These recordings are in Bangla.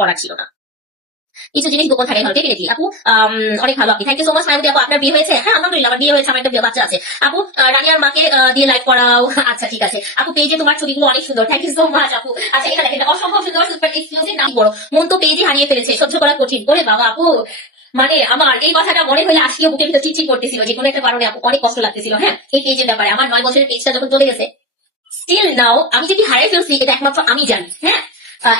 করা ছিল না। কিছু জিনিস গোপন থাকে ভালো, ডেফিনেটলি আপু। অনেক ভালো আপনি, thank you so much. Mayabati আপু, আপনার বিয়ে হয়েছে? হ্যাঁ আলহামদুলিল্লাহ, আমার বিয়ে হয়েছে, আমার একটা বাচ্চা আছে আপু। রানিয়ার মাকে দিয়ে লাইভ করাও। আচ্ছা ঠিক আছে আপু, পেজে তোমার ছবিগুলো অনেক সুন্দর, থ্যাংক ইউ সো মাচ আপু। আচ্ছা এটা দেখেন, অসম্ভব সুন্দর, সুপার এক্সক্লুসিভ, নাম বড়, মন তো পেজে হারিয়ে ফেলেছে, সহ্য করা কঠিন। ওরে বাবা আপু, মানে আমার এই কথাটা মনে হলে আজকে বুকের ভিতর চিটচিট করতেছিল, যে কোনো একটা কারণে আপু অনেক কষ্ট লাগতেছিল। হ্যাঁ এই পেজের ব্যাপারে, আমার 9 বছরের পেজটা যখন চলে গেছে, স্টিল নাও আমি যে কি হারিয়ে ফেলছি এটা একমাত্র আমি জানি। হ্যাঁ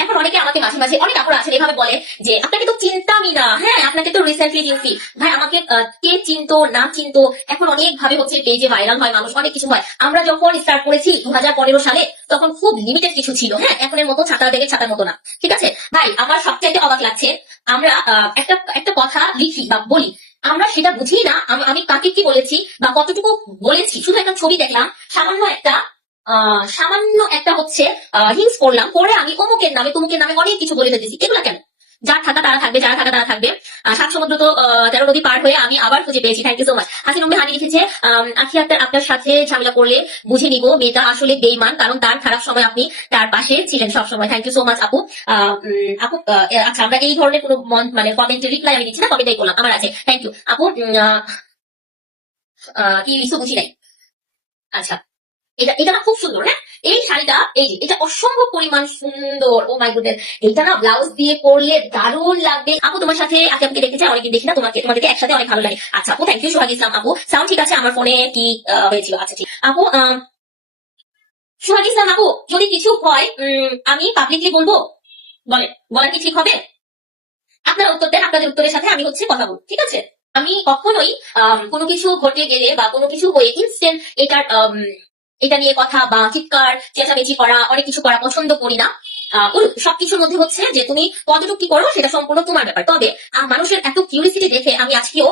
এখন অনেকে আমাকে মাঝে মাঝে, অনেক আপুরা আছেন এভাবে বলে যে আপনাকে তো চিনতামই না, হ্যাঁ আপনাকে তো রিসেন্টলি চিনছি। ভাই আমাকে কে চিনতো না চিনতো, এখন অনেক ভাবে হচ্ছে পেজে ভাইরাল হয় মানুষ, অনেক কিছু হয়। আমরা যখন স্টার্ট করেছি 2015 সালে, তখন খুব লিমিটেড কিছু ছিল। হ্যাঁ এখনের মতো ছাতা দেখে ছাতার মতো না, ঠিক আছে ভাই। আমার সবচাইতে অবাক লাগছে, আমরা একটা একটা কথা লিখি বা বলি, আমরা সেটা বুঝি না আমি কাকে কি বলেছি বা কতটুকু বলেছি। শুধু একটা ছবি দেখলাম, সামান্য একটা হচ্ছে হিংস করলাম, করে আমি অমুকের নামে তমুকের নামে অনেক কিছু বলে দিতেছি। এগুলা কেন? যার থাকা তারা থাকবে, যারা থাকা তারা থাকবে। 7 সমুদ্র তো 13 নদী পার হয়ে আমি আবার খুঁজে পেয়েছি, thank you so much. Hasin Umme Hani লিখেছে, আখি আক্তার আপনার সাথে ঝামেলা করলে বুঝে নিব মেয়েটা আসলে বেইমান, কারণ তার খারাপ সময় আপনি তার পাশে ছিলেন সবসময়, থ্যাংক ইউ সো মাচ আপু। আপু আচ্ছা, আমরা এই ধরনের কোনো মানে কমেন্টের রিপ্লাই আমি দিচ্ছি না, কমেন্টাই করলাম, আমার আছে, থ্যাংক ইউ আপু। কি লিখছো বুঝি নাই। আচ্ছা এটা এটা না খুব সুন্দর। হ্যাঁ এই শাড়িটা, এই যে এটা অসম্ভব পরিমাণ সুন্দর, ও মাই গুডনেস। এটা না ব্লাউজ দিয়ে পরলে দারুণ লাগবে আপু। তোমার সাথে আগে আমাকে দেখতে চাই, অনেকদিন দেখি না তোমাদেরকে একসাথে, অনেক ভালো লাগে। আচ্ছা আপু, থ্যাংক ইউ সোহাগ ইসলাম আপু। সাউন্ড ঠিক আছে? আমার ফোনে কি হয়েছিল? আচ্ছা ঠিক আপু। সোহাগ ইসলাম আপু, যদি কিছু হয় আমি পাবলিকলি বলবো, বলা কি ঠিক হবে? আপনারা উত্তর দেন, আপনাদের উত্তরের সাথে আমি হচ্ছে কথা বলবো, ঠিক আছে? আমি কখনোই কোনো কিছু ঘটে গেলে বা কোনো কিছু হয়ে ইনস্ট্যান্ট এটার এটা নিয়ে কথা বা চিৎকার চেঁচামেচি করা, অনেক কিছু করা পছন্দ করি না। সবকিছুর মধ্যে হচ্ছে যে তুমি কতটুকু কি করো সেটা সম্পূর্ণ তোমার ব্যাপার। তবে মানুষের এত কিউরিসিটি দেখে আমি আজকেও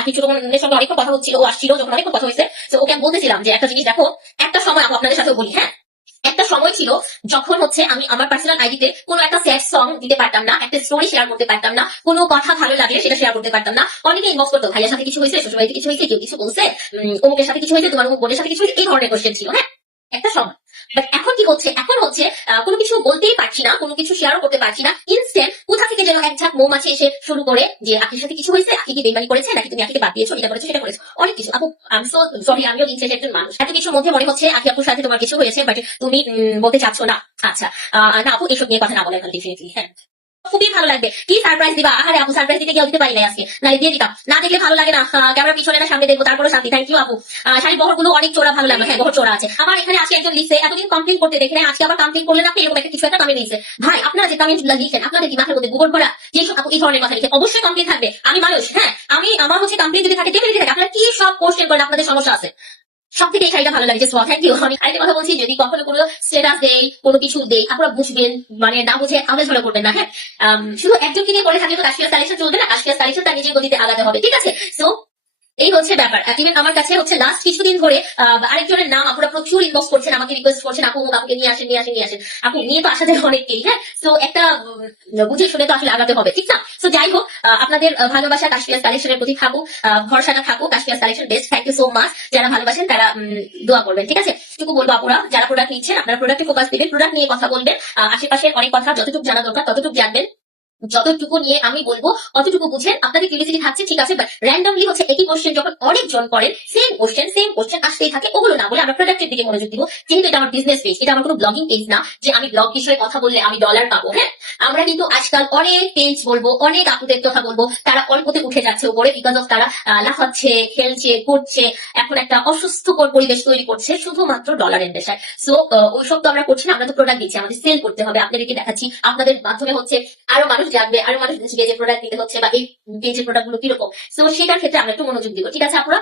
আখি ছোট বোনের সঙ্গে অনেকক্ষণ কথা হচ্ছিল, ও আসছিল যখন, অনেকক্ষণ কথা হয়েছে, তো ওকে আমি বলতেছিলাম যে একটা জিনিস দেখো, একটা সময় আপু আপনাদের সাথে বলি, হ্যাঁ একটা সময় ছিল যখন হচ্ছে আমি আমার পার্সোনাল আইডিতে কোনো একটা স্যাড সং দিতে পারতাম না, একটা স্টোরি শেয়ার করতে পারতাম না, কোনো কথা ভালো লাগলে সেটা শেয়ার করতে পারতাম না। অনেকে ইনবক্স করতো, ভাইয়ের সাথে কিছু হয়েছে, শ্বশুরবাড়িতে কিছু হয়েছে, কেউ কিছু বলছে, অমুকের সাথে কিছু হয়েছে, তোমার অমুক বোনের সাথে কিছু হয়েছে, এই ধরনের কোশ্চেন ছিল। হ্যাঁ একটা সময়। বাট এখন কি হচ্ছে, এখন হচ্ছে কোনো কিছু বলতেই পারছি না, কোনো কিছু শেয়ারও করতে পারছি না। ইনস্ট্যান্ট কোথা থেকে যেন এক ঝাঁক মৌমাছি এসে শুরু করে যে আখির সাথে কিছু হয়েছে, আখি কি বেইমানি করেছে, নাকি তুমি আখিকে বাদ দিয়েছো, এটা করেছো সেটা করেছো, অনেক কিছু আপু। আমি সো সরি, আমিও দিন শেষে একজন মানুষ, এত কিছুর মধ্যে মনে হচ্ছে আখি আপুর সাথে তোমার কিছু হয়েছে, বাট তুমি বলতে চাচ্ছ না। আচ্ছা না আপু, এইসব নিয়ে কথা না বলে ডেফিনেটলি। হ্যাঁ খুবই ভালো লাগবে। কি সারপ্রাইজ দিবা? আরে আপু সারপ্রাইজ দিতে গিয়ে দিতে পারি নাই আজকে, নালে দিয়ে দিতাম। না দেখলে ভালো লাগে না, ক্যামেরা পিছনে না সামনে দেখবো, তারপরে শান্তি। থ্যাংক ইউ আপু। শাড়ির বহর গুলো অনেক চোরা, ভালো লাগলো। হ্যাঁ বহর চোরা আছে। আমার এখানে আজকে একজন লিখছে, এতদিন কমপ্লেন করতে দেখে নাই, আজকে আবার কমপ্লেন করলেন আপনি, এরকম একটা কিছু একটা কমেন্ট লিখছে। ভাই আপনারা যে কমেন্ট গুলো লিখেন, আপনাদের কি মাথার মধ্যে গোবর ভরা? যে আপু এই ধরনের কথা লিখে, অবশ্যই কমপ্লেন থাকবে। আমি মানুষ, হ্যাঁ আমি আমার হচ্ছে কমপ্লেন যদি থাকে, ডেফিনেটলি থাকে। আপনারা কি সব কোশ্চেন করেন, আপনাদের সমস্যা আছে। সব থেকে এই শাড়িটা ভালো লাগছে, থ্যাংক ইউ। আমি আরেকটা কথা বলছি, যদি কখনো কোনো স্টেটাস দেই, কোনো কিছু দেই, আপনারা বুঝবেন, মানে না বুঝে আলাদা ঝগড়া করবেন না। হ্যাঁ শুধু একজনকে নিয়ে পড়ে থাকলে তো কাশ্মীর কালেকশন চলবে না, কাশ্মীর কালেকশন তার নিজের গতিতে আগাতে হবে, ঠিক আছে? সো এই হচ্ছে ব্যাপার। ইভেন আমার কাছে হচ্ছে লাস্ট কিছুদিন ধরে আরেকজনের নাম আপুরা প্রচুর ইনবক্স করছেন, আমাকে রিকোয়েস্ট করছেন, আপু আপুকে নিয়ে আসেন, নিয়ে আসেন, নিয়ে আসেন। আপু নিয়ে তো আসা যায় অনেককেই। হ্যাঁ তো একটা বুঝে শুনে তো আসলে আগাতে হবে, ঠিক না? তো যাই হোক, আপনাদের ভালোবাসা কাশ্মীর কালেকশনের প্রতি থাকুক, ভরসাটা থাকুক, Kashmir collection best. Thank you so much. যারা ভালোবাসেন তারা দোয়া করবেন, ঠিক আছে? টুকু বলবো আপুরা, যারা প্রোডাক্ট নিচ্ছেন আপনারা প্রোডাক্টে ফোকাস দিবেন, প্রোডাক্ট নিয়ে কথা বলবেন, আশেপাশের অনেক কথা যতটুকু জানা দরকার ততটুকু জানবেন, যতটুকু নিয়ে আমি বলবো অতটুকু বুঝেন। আপনাদের কিউরিসিটি থাকছে, ঠিক আছে, বাট র্যান্ডমলি হচ্ছে একই কোশ্চেন যখন অনেকজন করেন, সেম কোশ্চেন আসতেই থাকে, ওগুলো না বলে আমরা প্রোডাক্টের দিকে মনোযোগ দিব। যেহেতু এটা আমার বিজনেস পেজ, এটা আমার কোনো ব্লগিং পেজ না যে আমি ব্লগ বিষয়ে কথা বললে আমি ডলার পাবো। হ্যাঁ আমরা কিন্তু আজকাল অনেক পেজ বলবো, অনেক আপুদের কথা বলবো, তারা অল্পতে উঠে যাচ্ছে উপরে, বিকজ অফ তারা লাফাচ্ছে, খেলছে, ঘুরছে, এখন একটা অসুস্থকর পরিবেশ তৈরি করছে শুধুমাত্র ডলারের নেশায়। সো ওইসব তো আমরা করছি না, আমরা তো প্রোডাক্ট দিচ্ছি, আমাদের সেল করতে হবে, আপনাদেরকে দেখাচ্ছি, আপনাদের মাধ্যমে হচ্ছে আরো মানুষ জানবে, আরো মানুষ বুঝবে যে প্রোডাক্ট দিতে হচ্ছে বা এই পেজের প্রোডাক্ট গুলো কিরকম। সো সেটার ক্ষেত্রে আমরা একটু মনোযোগ দিব, ঠিক আছে আপুরা?